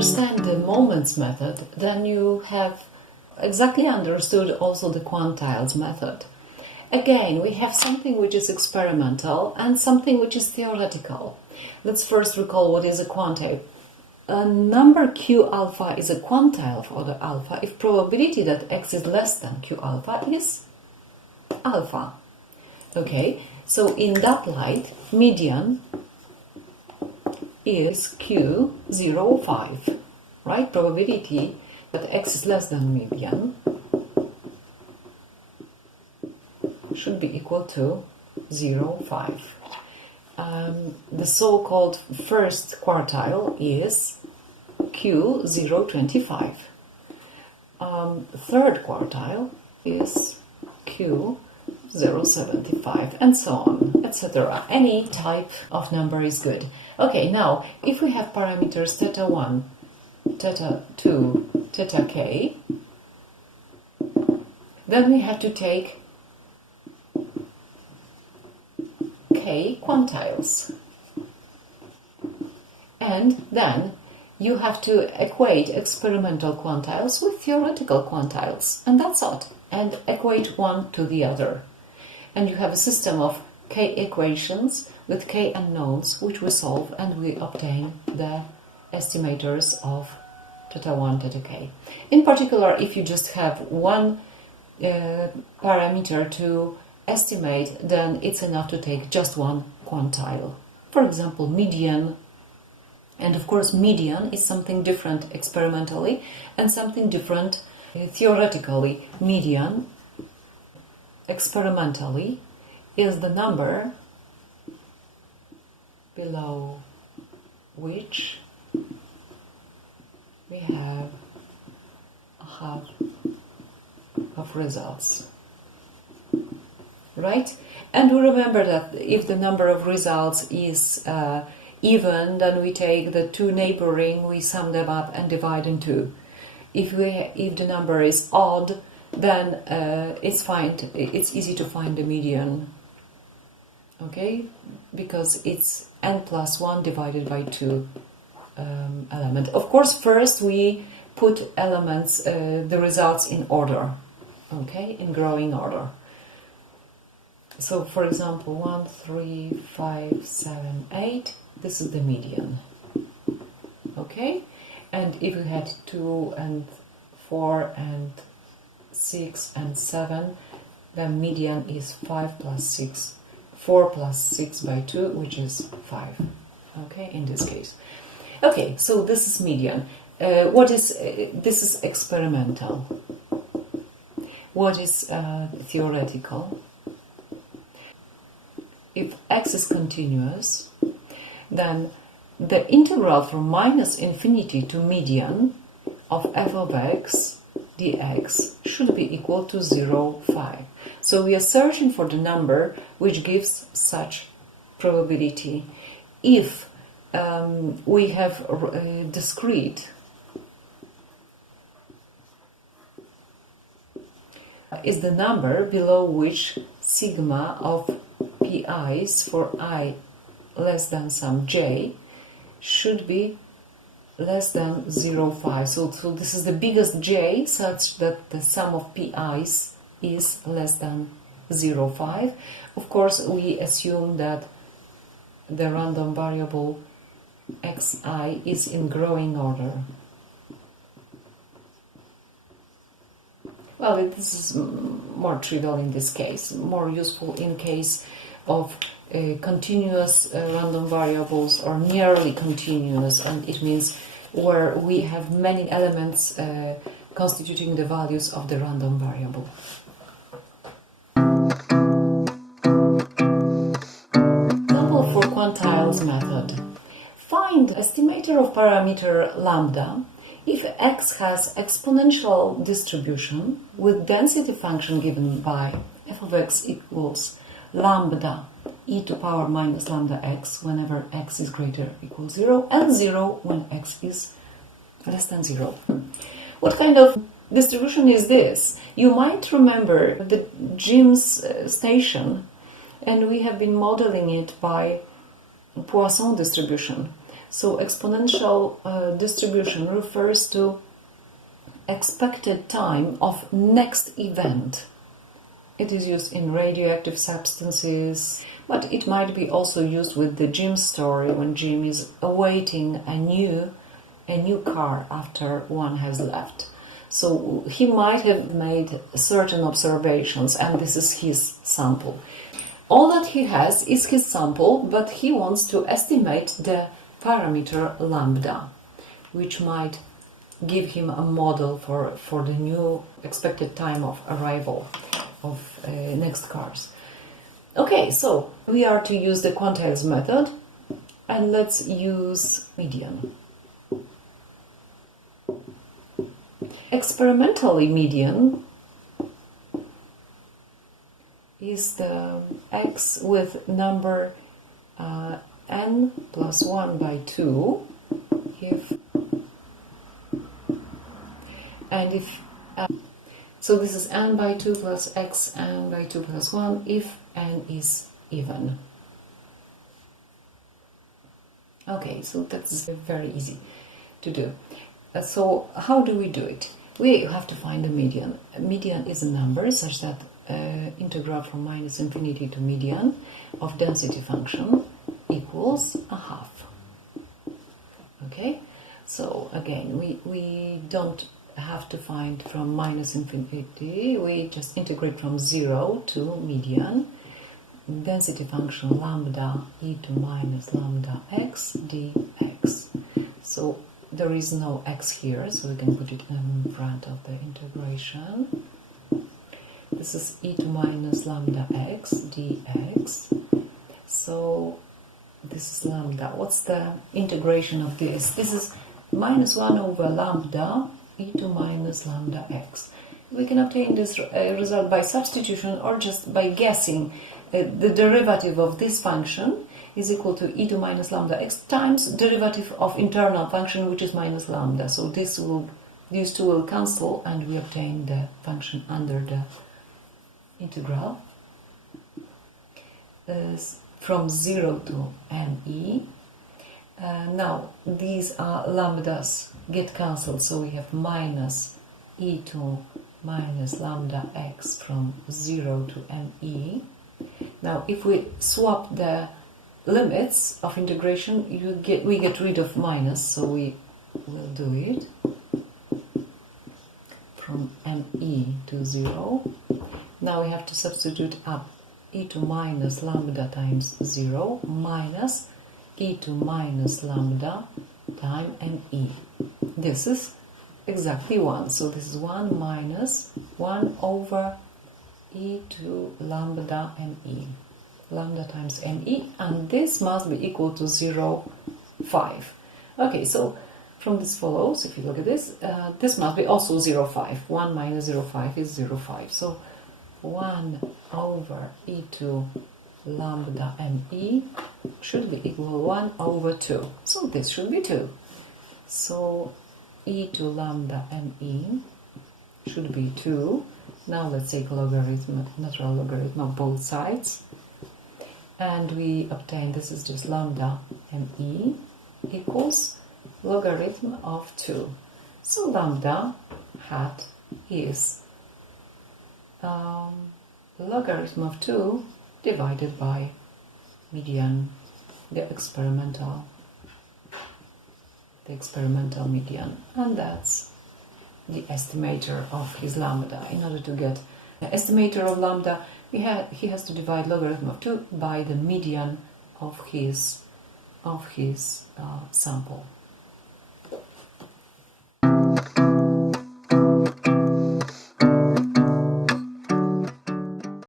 understand the moments method, then you have exactly understood also the quantiles method. Again, we have something which is experimental and something which is theoretical. Let's first recall what is a quantile. A number q alpha is a quantile for the alpha if probability that x is less than q alpha is alpha. Okay, so in that light, median is q05, right? Probability that x is less than median should be equal to 0.5. The so-called first quartile is q0.25. Third quartile is q0.75, and so on, etc. Any type of number is good. Okay, now if we have parameters theta 1, theta 2, theta k, then we have to take k quantiles, and then you have to equate experimental quantiles with theoretical quantiles, and that's it, and equate one to the other. And you have a system of k equations with k unknowns, which we solve, and we obtain the estimators of theta 1, theta k. In particular, if you just have one parameter to estimate, then it's enough to take just one quantile. For example, median. And of course, median is something different experimentally and something different theoretically. Median, experimentally, is the number below which we have a half of results. Right? And we remember that if the number of results is even, then we take the two neighboring, we sum them up and divide in two. If the number is odd, then it's easy to find the median. Okay, because it's n plus 1 divided by 2 element. Of course, first we put elements, the results in order. Okay, in growing order. So, for example, 1, 3, 5, 7, 8. This is the median. Okay, and if we had 2 and 4 and 6 and 7, the median is 5 plus 6, 4 plus 6 by 2, which is 5. Okay, in this case. Okay, so this is median. This is experimental. What is theoretical? If x is continuous, then the integral from minus infinity to median of f of x dx should be equal to 0.5. So we are searching for the number which gives such probability. If we have discrete, is the number below which sigma of pi's for I less than some j should be less than 0.5. So this is the biggest j such that the sum of pi's is less than 0.5. Of course, we assume that the random variable xi is in growing order. Well, this is more trivial in this case, more useful in case of continuous random variables or nearly continuous, and it means where we have many elements constituting the values of the random variable. Example for quantiles method. Find estimator of parameter lambda if x has exponential distribution with density function given by f of x equals lambda e to power minus lambda x whenever x is greater or equal 0, and 0 when x is less than 0. What kind of distribution is this? You might remember the Jim's station, and we have been modeling it by Poisson distribution. So exponential distribution refers to expected time of next event. It is used in radioactive substances, but it might be also used with the Jim story, when Jim is awaiting a new car after one has left. So he might have made certain observations, and this is his sample. All that he has is his sample, but he wants to estimate the parameter lambda, which might give him a model for the new expected time of arrival of next cars. Okay, so we are to use the quantiles method, and let's use median. Experimentally, median is the x with number n plus 1 by 2 so this is n by 2 plus x n by 2 plus 1 if n is even. Okay, so that's very easy to do. So how do we do it? We have to find the median. Median is a number such that integral from minus infinity to median of density function equals a half. Okay, so again, we don't have to find from minus infinity, we just integrate from 0 to median. Density function lambda e to minus lambda x dx. So there is no x here, so we can put it in front of the integration. This is e to minus lambda x dx. So this is lambda. What's the integration of this? This is minus 1 over lambda e to minus lambda x. We can obtain this result by substitution or just by guessing. The derivative of this function is equal to e to minus lambda x times derivative of internal function, which is minus lambda. So these two will cancel, and we obtain the function under the integral from 0 to ne. Now these lambdas get cancelled, so we have minus e to minus lambda x from 0 to ne. Now if we swap the limits of integration, we get rid of minus, so we will do it from ne to 0. Now we have to substitute up e to minus lambda times 0 minus e to minus lambda times ne. This is exactly 1, so this is 1 minus 1 over e to lambda ne. Lambda times ne, and this must be equal to 0.5. Okay, so from this follows, if you look at this, this must be also 0.5. 1 minus 0.5 is 0.5. So 1 over e to lambda ne should be equal to 1 over 2. So this should be 2. So e to lambda ne should be 2. Now let's take logarithm, natural logarithm of both sides. And we obtain, this is just lambda ne equals logarithm of 2. So lambda hat is logarithm of 2 divided by median, the experimental median, and that's the estimator of his lambda. In order to get the estimator of lambda, he has to divide logarithm of 2 by the median of his sample.